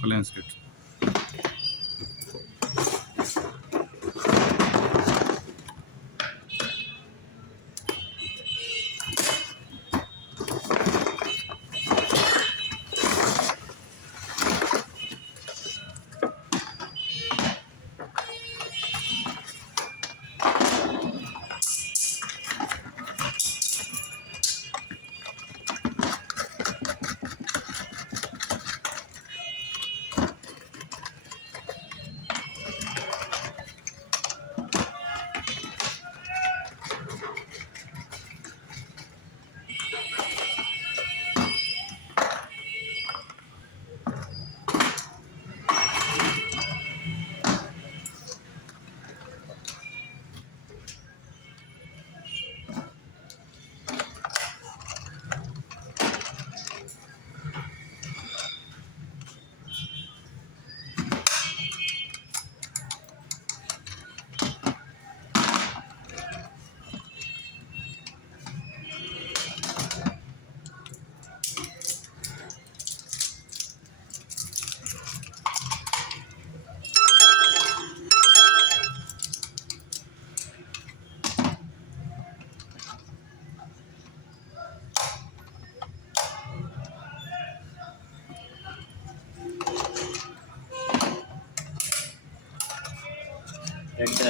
खोलें sketch.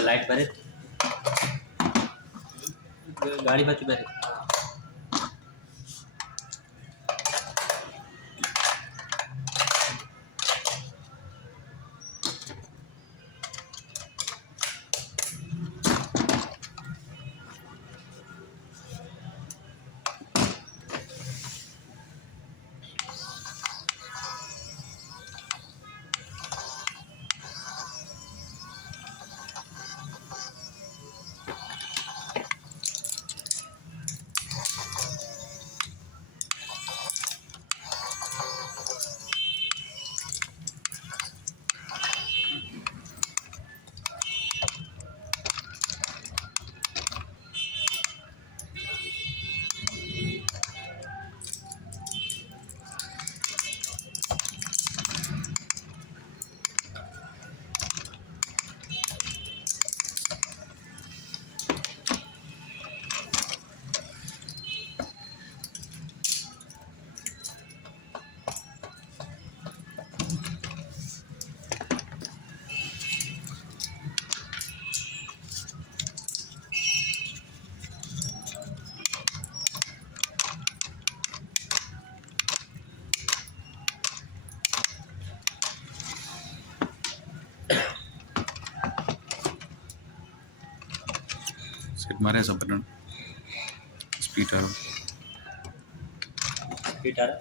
Light भरे गाड़ी बत्ती भरे सेट मारे सब बटन स्पीकर गिटार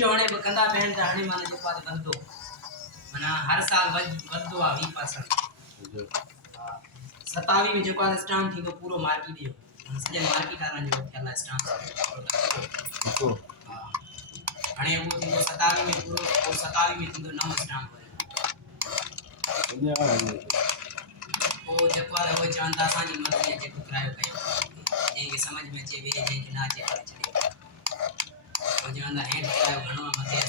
जोड़े कंदा पहन त हाणे माने जेको आहे बंदो माना हर साल वधंदो आहे 20% 27 में जेको आहे स्टाम्प थींदो पूरो मार्केट जो सॼे मार्केट वारनि जो थियल आहे स्टाम्प घणे वो थींदो 27 में पूरो और 27 में थींदो नव स्टाम्प वरी वो जेको आहे वो चवनि था असांजी मर्ज़ी जेको किरायो कयो जंहिंखे समझ में अचे वेहे जंहिंखे न अचे करे छॾे वो चवंदा हेठि किरायो घणो आहे मथे